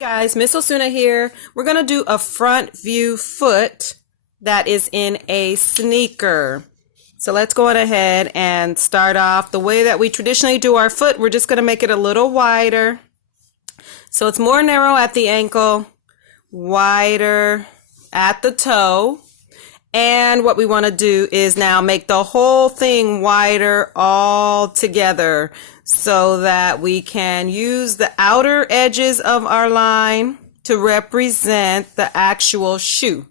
Guys, Miss Osuna here. We're going to do a front view foot that is in a sneaker. So let's go on ahead and start off the way that we traditionally do our foot. We're just going to make it a little wider. So it's more narrow at the ankle, wider at the toe. And what we want to do is now make the whole thing wider all together so that we can use the outer edges of our line to represent the actual shoe.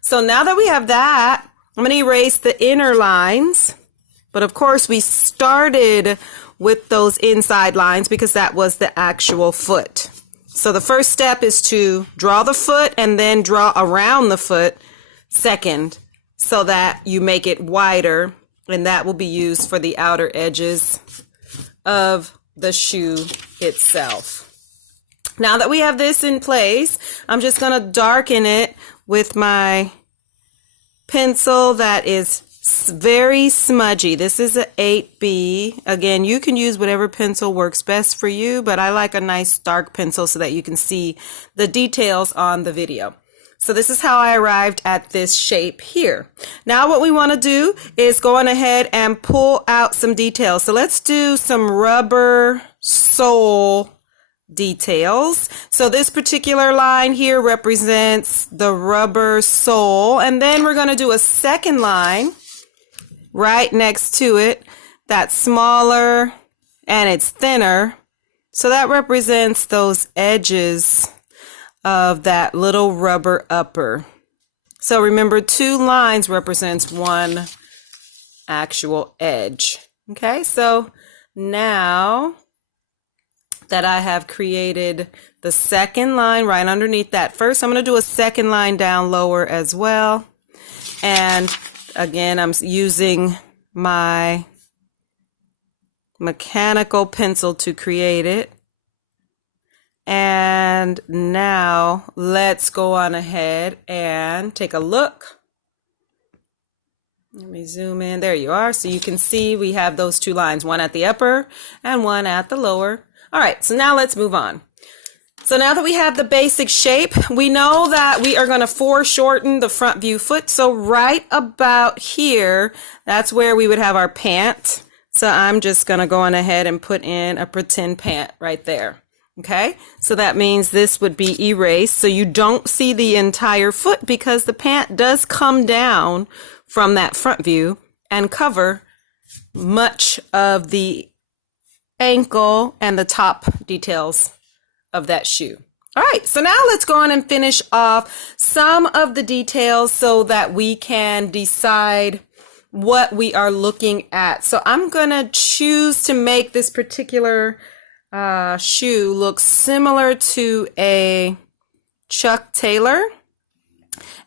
So now that we have that, I'm going to erase the inner lines. But of course, we started with those inside lines because that was the actual foot. So the first step is to draw the foot and then draw around the foot second, so that you make it wider, and that will be used for the outer edges of the shoe itself. Now that we have this in place, I'm just going to darken it with my pencil that is very smudgy. This is an 8B. Again, you can use whatever pencil works best for you, but I like a nice dark pencil so that you can see the details on the video. So this is how I arrived at this shape here. Now what we want to do is go on ahead and pull out some details. So let's do some rubber sole details. So this particular line here represents the rubber sole. And then we're going to do a second line right next to it that's smaller and it's thinner. So that represents those edges of that little rubber upper. So remember, two lines represents one actual edge. Okay, so now that I have created the second line right underneath that first, I'm going to do a second line down lower as well. And again, I'm using my mechanical pencil to create it. And now let's go on ahead and take a look. Let me zoom in. There you are. So you can see we have those two lines, one at the upper and one at the lower. All right, so now let's move on. So now that we have the basic shape, we know that we are going to foreshorten the front view foot. So right about here, that's where we would have our pant. So I'm just going to go on ahead and put in a pretend pant right there. Okay, so that means this would be erased, so you don't see the entire foot because the pant does come down from that front view and cover much of the ankle and the top details of that shoe. All right, so now let's go on and finish off some of the details so that we can decide what we are looking at. So I'm going to choose to make this particular shoe looks similar to a Chuck Taylor,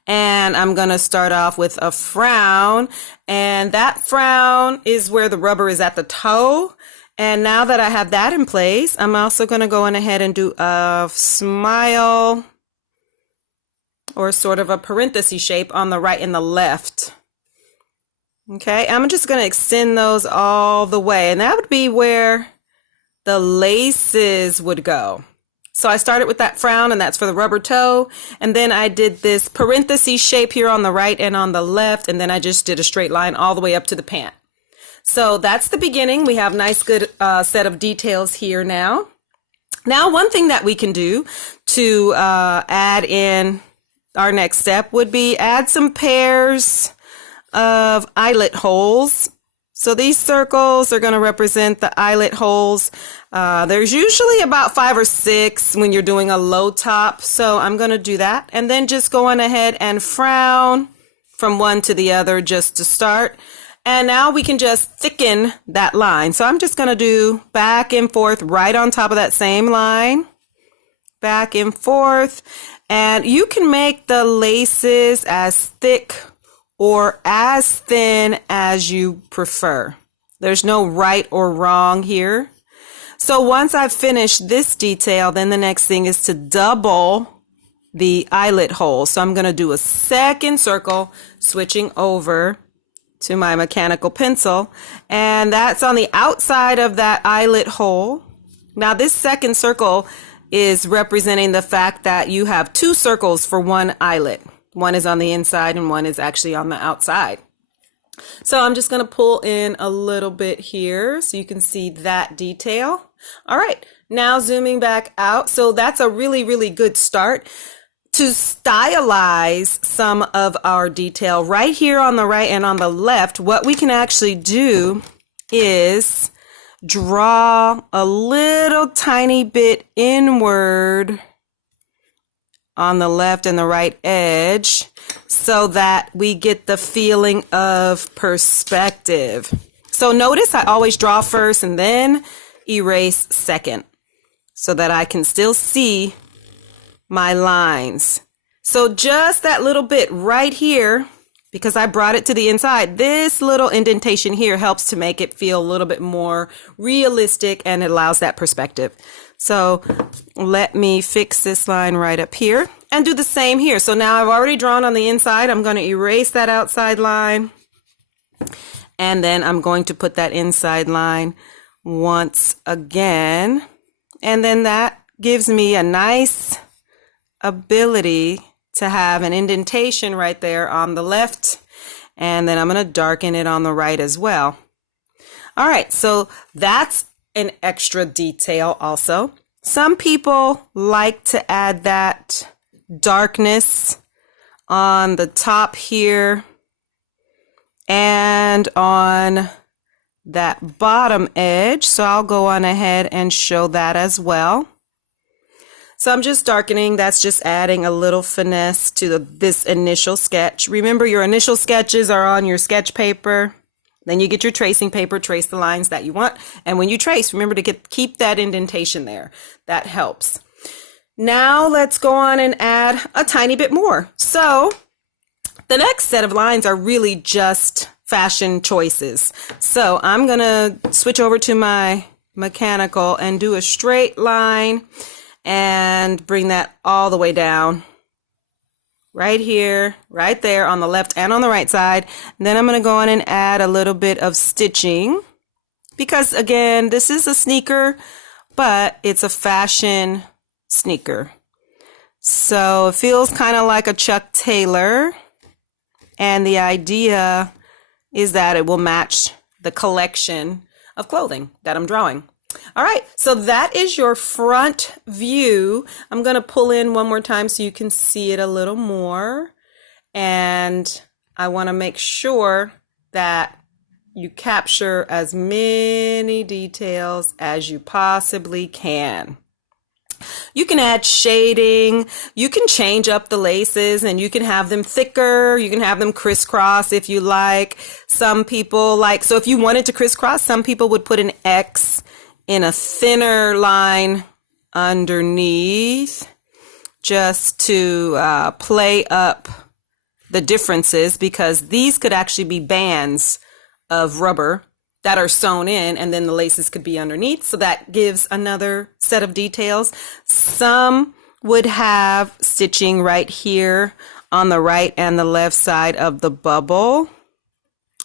and I'm going to start off with a frown, and that frown is where the rubber is at the toe. And now that I have that in place, I'm also going to go on ahead and do a smile or sort of a parenthesis shape on the right and the left. Okay, I'm just going to extend those all the way, and that would be where the laces would go. So I started with that frown, and that's for the rubber toe. And then I did this parenthesis shape here on the right and on the left. And then I just did a straight line all the way up to the pant. So that's the beginning. We have a nice, good set of details here now. Now, one thing that we can do to add in our next step would be add some pairs of eyelet holes. So these circles are going to represent the eyelet holes. There's usually about 5 or 6 when you're doing a low top. So I'm going to do that. And then just go on ahead and frown from one to the other just to start. And now we can just thicken that line. So I'm just going to do back and forth right on top of that same line. Back and forth. And you can make the laces as thick or as thin as you prefer. There's no right or wrong here. So once I've finished this detail, then the next thing is to double the eyelet hole. So I'm going to do a second circle, switching over to my mechanical pencil, and that's on the outside of that eyelet hole. Now this second circle is representing the fact that you have two circles for one eyelet. One is on the inside and one is actually on the outside. So I'm just going to pull in a little bit here so you can see that detail. All right, now zooming back out. So that's a really, really good start to stylize some of our detail. Right here on the right and on the left, what we can actually do is draw a little tiny bit inward on the left and the right edge so that we get the feeling of perspective. So notice I always draw first and then erase second so that I can still see my lines. So just that little bit right here, because I brought it to the inside, this little indentation here helps to make it feel a little bit more realistic and it allows that perspective. So let me fix this line right up here and do the same here. So now I've already drawn on the inside. I'm going to erase that outside line and then I'm going to put that inside line once again. And then that gives me a nice ability to have an indentation right there on the left. And then I'm going to darken it on the right as well. All right, so that's an extra detail also. Some people like to add that darkness on the top here and on that bottom edge. So I'll go on ahead and show that as well. So I'm just darkening. That's just adding a little finesse to this initial sketch. Remember, your initial sketches are on your sketch paper. Then you get your tracing paper, trace the lines that you want. And when you trace, remember to keep that indentation there. That helps. Now let's go on and add a tiny bit more. So the next set of lines are really just fashion choices. So I'm going to switch over to my mechanical and do a straight line and bring that all the way down. Right here, right there on the left and on the right side. And then I'm going to go in and add a little bit of stitching because again, this is a sneaker, but it's a fashion sneaker. So it feels kind of like a Chuck Taylor. And the idea is that it will match the collection of clothing that I'm drawing. All right, so that is your front view. I'm going to pull in one more time so you can see it a little more. And I want to make sure that you capture as many details as you possibly can. You can add shading, you can change up the laces and you can have them thicker, you can have them crisscross if you like. Some people like, so if you wanted to crisscross, some people would put an X in a thinner line underneath just to play up the differences because these could actually be bands of rubber that are sewn in and then the laces could be underneath. So that gives another set of details. Some would have stitching right here on the right and the left side of the bubble.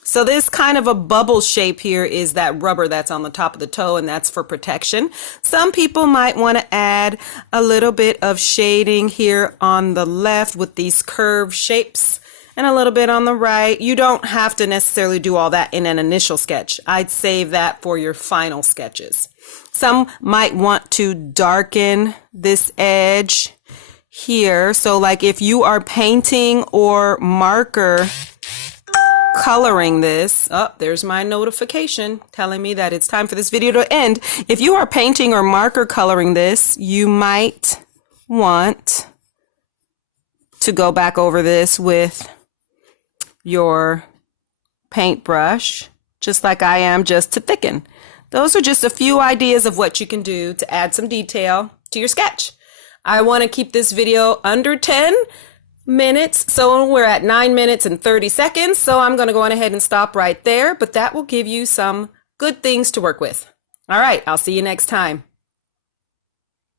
So this kind of a bubble shape here is that rubber that's on the top of the toe and that's for protection. Some people might want to add a little bit of shading here on the left with these curved shapes and a little bit on the right. You don't have to necessarily do all that in an initial sketch. I'd save that for your final sketches. Some might want to darken this edge here. So like if you are painting or marker coloring this, oh, there's my notification telling me that it's time for this video to end. If you are painting or marker coloring this, you might want to go back over this with your paintbrush, just like I am, just to thicken. Those are just a few ideas of what you can do to add some detail to your sketch. I want to keep this video under 10 minutes. So we're at 9 minutes and 30 seconds. So I'm going to go on ahead and stop right there, but that will give you some good things to work with. All right. I'll see you next time.